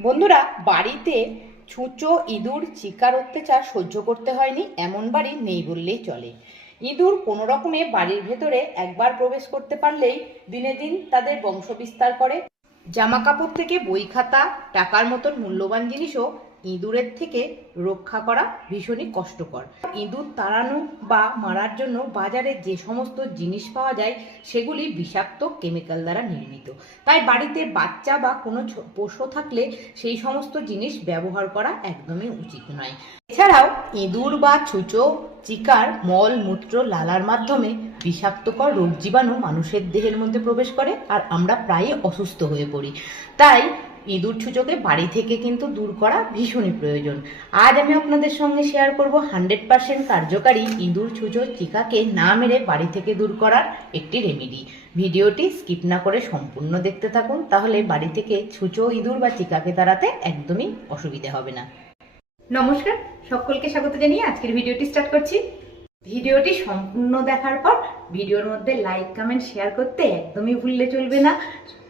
বন্ধুরা, বাড়িতে ছুঁচো, ইঁদুর, চিকার অত্যাচার সহ্য করতে হয়নি, এমন বাড়ি নেই বললেই চলে। ইঁদুর কোনো রকমে বাড়ির ভেতরে একবার প্রবেশ করতে পারলেই দিনে দিন তাদের বংশ বিস্তার করে। জামা কাপড় থেকে বই খাতা, টাকার মতন মূল্যবান জিনিসও ইঁদুরের থেকে রক্ষা করা ভীষণই কষ্টকর। ইঁদুর তাড়ানো বা মারার জন্য বাজারে যে সমস্ত জিনিস পাওয়া যায়, সেগুলি বিষাক্ত কেমিক্যাল দ্বারা নির্মিত। তাই বাড়িতে বাচ্চা বা কোনো পোষ্য থাকলে সেই সমস্ত জিনিস ব্যবহার করা একদমই উচিত নয়। এছাড়াও ইঁদুর বা ছুঁচো, চিকার, মল, মূত্র, লালার মাধ্যমে বিষাক্তকর রোগ জীবাণু মানুষের দেহের মধ্যে প্রবেশ করে, আর আমরা প্রায়ই অসুস্থ হয়ে পড়ি। তাই ইঁদুর ছুঁচোকে বাড়ি থেকে কিন্তু দূর করা ভীষণই প্রয়োজন। আজ আমি আপনাদের সঙ্গে শেয়ার করব হান্ড্রেড পার্সেন্ট কার্যকারী ইঁদুর ছুঁচো চিকাকে না মেরে বাড়ি থেকে দূর করার একটি রেমেডি ভিডিওটি স্কিপ না করে সম্পূর্ণ দেখতে থাকুন, তাহলে বাড়ি থেকে ছুঁচো ইঁদুর বা চিকাকে তাড়াতে একদমই অসুবিধা হবে না। নমস্কার, সকলকে স্বাগত জানিয়ে আজকের ভিডিওটি স্টার্ট করছি। ভিডিওটি সম্পূর্ণ দেখার পর ভিডিওর মধ্যে লাইক কমেন্ট শেয়ার করতে একদমই ভুললে চলবে না।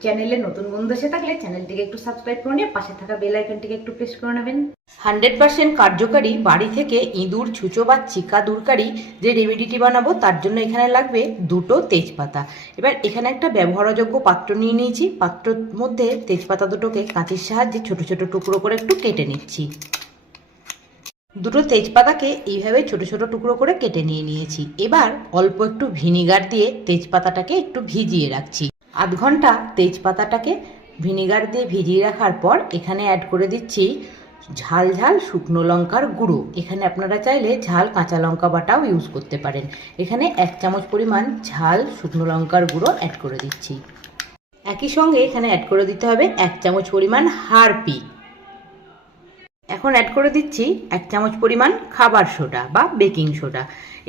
চ্যানেলে নতুন বন্ধু এসে থাকলে চ্যানেলটিকে একটু সাবস্ক্রাইব করে নিয়ে পাশে থাকা বেল আইকনটিকে একটু প্রেস করে নেবেন। হান্ড্রেড পার্সেন্ট কার্যকারী বাড়ি থেকে ইঁদুর, ছুঁচো বা চিকা দূরকারী যে রেমেডিটি বানাবো, তার জন্য এখানে লাগবে দুটো তেজপাতা। এবার এখানে একটা ব্যবহারযোগ্য পাত্র নিয়ে নিয়েছি। পাত্রর মধ্যে তেজপাতা দুটোকে কাঁচির সাহায্যে ছোট ছোট টুকরো করে একটু কেটে নিচ্ছি। দুটো তেজপাতাকে এইভাবে ছোট ছোট টুকরো করে কেটে নিয়ে নিয়েছি। এবার অল্প একটু ভিনিগার দিয়ে তেজপাতাটাকে একটু ভিজিয়ে রাখছি। আধ ঘণ্টা তেজপাতাটাকে ভিনিগার দিয়ে ভিজিয়ে রাখার পর এখানে অ্যাড করে দিচ্ছি ঝাল ঝাল শুকনো লঙ্কার গুঁড়ো। এখানে আপনারা চাইলে ঝাল কাঁচা লঙ্কা বাটাও ইউজ করতে পারেন। এখানে এক চামচ পরিমাণ ঝাল শুকনো লঙ্কার গুঁড়ো অ্যাড করে দিচ্ছি। একই সঙ্গে এখানে অ্যাড করে দিতে হবে এক চামচ পরিমাণ হারপি এখন অ্যাড করে দিচ্ছি এক চামচ পরিমাণ খাবার সোডা বা বেকিং সোডা।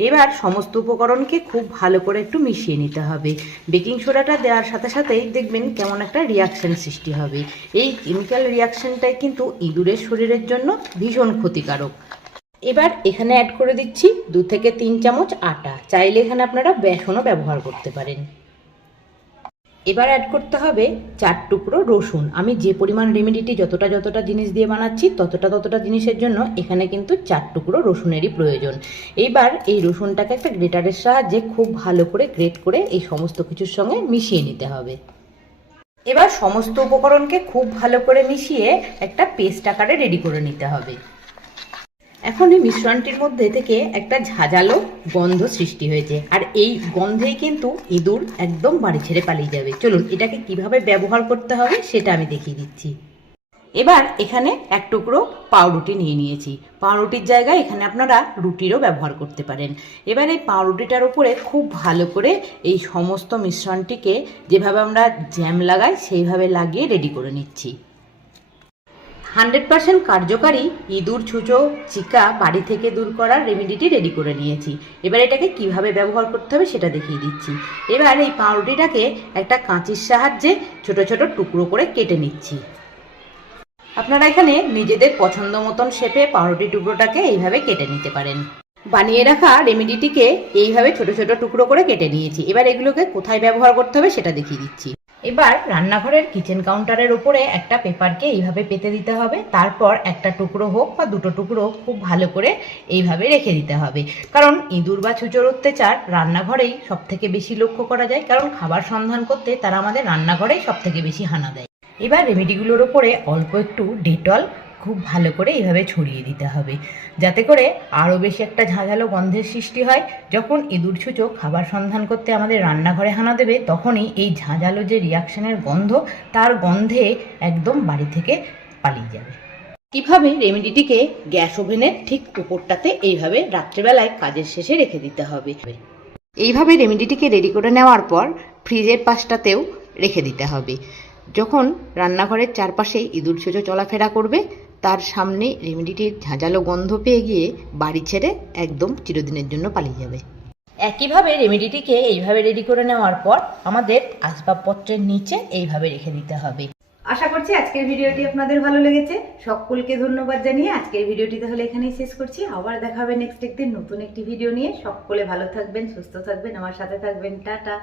এবার সমস্ত উপকরণকে খুব ভালো করে একটু মিশিয়ে নিতে হবে। বেকিং সোডাটা দেওয়ার সাথে সাথেই দেখবেন কেমন একটা রিয়াকশন সৃষ্টি হবে। এই কেমিক্যাল রিয়াকশনটাই কিন্তু ইঁদুরের শরীরের জন্য ভীষণ ক্ষতিকারক। এবার এখানে অ্যাড করে দিচ্ছি দু থেকে তিন চামচ আটা। চাইলে এখানে আপনারা বেসনও ব্যবহার করতে পারেন। এবার অ্যাড করতে হবে চার টুকরো রসুন। আমি যে পরিমাণ রেমেডিটি যতটা যতটা জিনিস দিয়ে বানাচ্ছি, ততটা ততটা জিনিসের জন্য এখানে কিন্তু চার টুকরো রসুনেরই প্রয়োজন। এইবার এই রসুনটাকে একটা গ্রেটারের সাহায্যে খুব ভালো করে গ্রেট করে এই সমস্ত কিছুর সঙ্গে মিশিয়ে নিতে হবে। এবার সমস্ত উপকরণকে খুব ভালো করে মিশিয়ে একটা পেস্ট আকারে রেডি করে নিতে হবে। এখন এই মিশ্রণটির মধ্যে থেকে একটা ঝাঁঝালো গন্ধ সৃষ্টি হয়েছে। আর এই গন্ধেই কিন্তু ইঁদুর একদম বাড়ি ছেড়ে পালিয়ে যাবে। চলুন, এটাকে কীভাবে ব্যবহার করতে হবে সেটা আমি দেখিয়ে দিচ্ছি। এবার এখানে এক টুকরো পাউরুটি নিয়ে নিয়েছি। পাউরুটির জায়গায় এখানে আপনারা রুটিরও ব্যবহার করতে পারেন। এবার এই পাউরুটিটার উপরে খুব ভালো করে এই সমস্ত মিশ্রণটিকে যেভাবে আমরা জ্যাম লাগাই, সেইভাবে লাগিয়ে রেডি করে নিচ্ছি। হান্ড্রেড পার্সেন্ট কার্যকারী ইঁদুর, ছুঁচো, চিকা বাড়ি থেকে দূর করার রেমেডিটি রেডি করে নিয়েছি। এবার এটাকে কীভাবে ব্যবহার করতে হবে সেটা দেখিয়ে দিচ্ছি। এবার এই পাউরুটিটাকে একটা কাঁচির সাহায্যে ছোট ছোট টুকরো করে কেটে নিচ্ছি। আপনারা এখানে নিজেদের পছন্দ মতন শেপে পাউরুটি টুকরোটাকে এইভাবে কেটে নিতে পারেন। বানিয়ে রাখা রেমেডিটিকে এইভাবে ছোট ছোট টুকরো করে কেটে নিয়েছি। এবার এগুলোকে কোথায় ব্যবহার করতে হবে সেটা দেখিয়ে দিচ্ছি। এবার রান্নাঘরের কিচেন কাউন্টারের উপরে একটা পেপারকে এইভাবে পেতে দিতে হবে। তারপর একটা টুকরো হোক বা দুটো টুকরো খুব ভালো করে এইভাবে রেখে দিতে হবে। কারণ ইঁদুর বা ছুচোর অত্যাচার রান্নাঘরেই সব থেকে বেশি লক্ষ্য করা যায়। কারণ খাবার সন্ধান করতে তারা আমাদের রান্নাঘরেই সব থেকে বেশি হানা দেয়। এবার রেমেডিগুলোর ওপরে অল্প একটু ডেটল খুব ভালো করে এইভাবে ছড়িয়ে দিতে হবে। যাতে করে আরও বেশি একটা ঝাঁঝালো গন্ধের সৃষ্টি হয়। যখন ইঁদুর ছুঁচো খাবার সন্ধান করতে আমাদের রান্নাঘরে হানা দেবে, তখনই এই ঝাঁঝালো যে রিয়াকশনের গন্ধ, তার গন্ধে একদম বাড়ি থেকে পালিয়ে যাবে। কীভাবে রেমেডিটিকে গ্যাস ওভেনের ঠিক উপরটাতে এইভাবে রাত্রেবেলায় কাজের শেষে রেখে দিতে হবে। এইভাবে রেমেডিটিকে রেডি করে নেওয়ার পর ফ্রিজের পাশটাতেও রেখে দিতে হবে। যখন রান্নাঘরের চারপাশে ইঁদুর ছোচো চলাফেরা করবে তার সামনে রেমেডিটির ঝাঁঝালো গন্ধ পেয়ে গিয়ে বাড়ি ছেড়ে একদম চিরদিনের জন্য পালিয়ে যাবে। একইভাবে রেমেডিটিকে এইভাবে রেডি করে নেওয়ার পর আমাদের আসবাবপত্রের নিচে এইভাবে রেখে দিতে হবে। আশা করছি আজকের ভিডিওটি আপনাদের ভালো লেগেছে। সকলকে ধন্যবাদ জানিয়ে আজকের ভিডিওটি তাহলে এখানেই শেষ করছি। আবার দেখা হবে নেক্সট একদিন নতুন একটি ভিডিও নিয়ে। সকলে ভালো থাকবেন সুস্থ থাকবেন। আমার সাথে থাকবেন। টাটা।